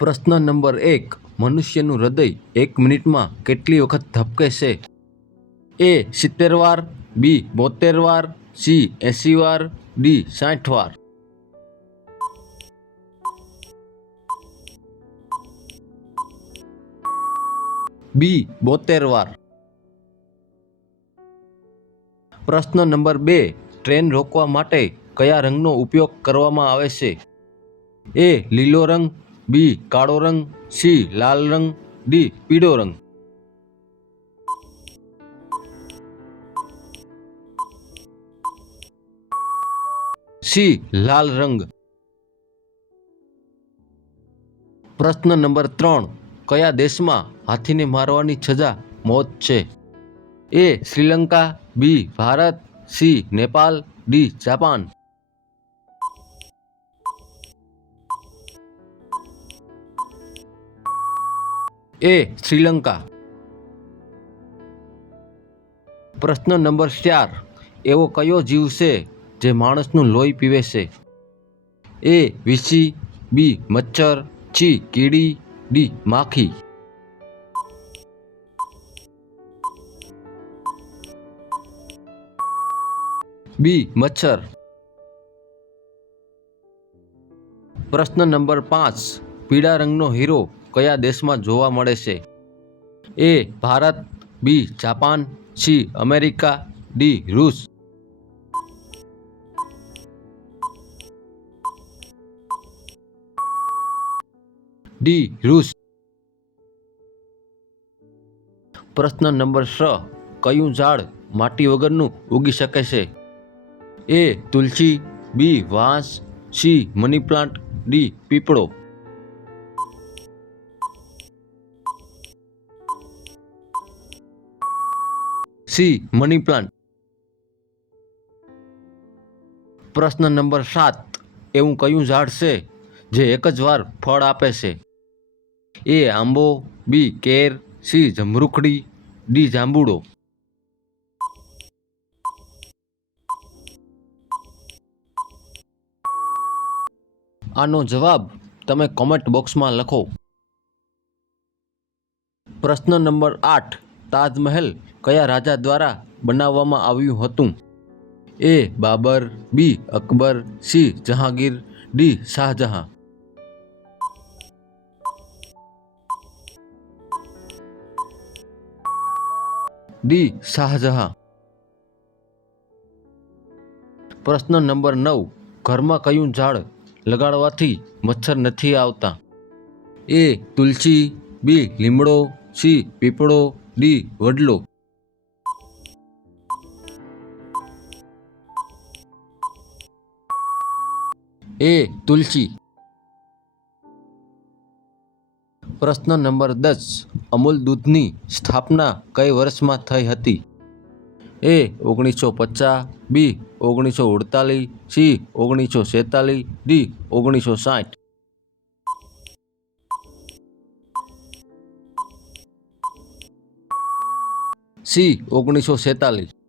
પ્રશ્ન નંબર 1. મનુષ્યનું હૃદય 1 મિનિટમાં કેટલી વખત ધબકે છે? એ 70 વાર, બી 72 વાર, સી 80 વાર, ડી 60 વાર. બી 72 વાર. પ્રશ્ન નંબર 2. ટ્રેન રોકવા માટે કયા રંગનો ઉપયોગ કરવામાં આવે છે? એ લીલો રંગ, બી કાળો રંગ, સી લાલ રંગ, ડી પીળો રંગ. સી લાલ રંગ. પ્રશ્ન નંબર 3. કયા દેશમાં હાથીને મારવાની સજા મોત છે? A Sri Lanka, B Bharat, C Nepal, D Japan. A Sri Lanka. પ્રશ્ન નંબર 4. એવો કયો જીવ છે જે માણસનું લોહી પીવે છે? એ વીંછી, બી મચ્છર, સી કીડી, ડી માખી. બી મચ્છર. પ્રશ્ન નંબર 5. પીળા રંગનો હીરો કયા દેશમાં જોવા મળે છે? A Bharat, B Japan, C America, D રૂસ. ડી રૂસ. પ્રશ્ન નંબર 6. કયું ઝાડ માટી વગરનું ઉગી શકે છે? એ તુલસી, બી વાંસ, સી મની પ્લાન્ટ, ડી પીપળો. C money plant. પ્રશ્ન નંબર 7. એવું કયું ઝાડ છે જે એક જ વાર ફળ આપે છે? એ આંબો, બી કેર, સી જમરૂખડી, ડી જાંબુડો. આનો જવાબ તમે કોમેન્ટ બોક્સમાં લખો. પ્રશ્ન નંબર 8. તાજમહેલ કયા રાજા દ્વારા બનાવવામાં આવ્યું હતું? A Babar, B Akbar, C Jahangir, D Shah Jahan. D Shah Jahan. પ્રશ્ન નંબર 9. ઘરમાં કયું ઝાડ લગાડવાથી મચ્છર નથી આવતા? એ તુલસી, બી લીમડો, સી પીપળો, ડી વડલો. એ તુલસી. પ્રશ્ન નંબર 10. અમૂલ દૂધની સ્થાપના કઈ વર્ષમાં થઈ હતી? એ 1950, બી 1948, સી 1946, ડી 1960. સી 1946.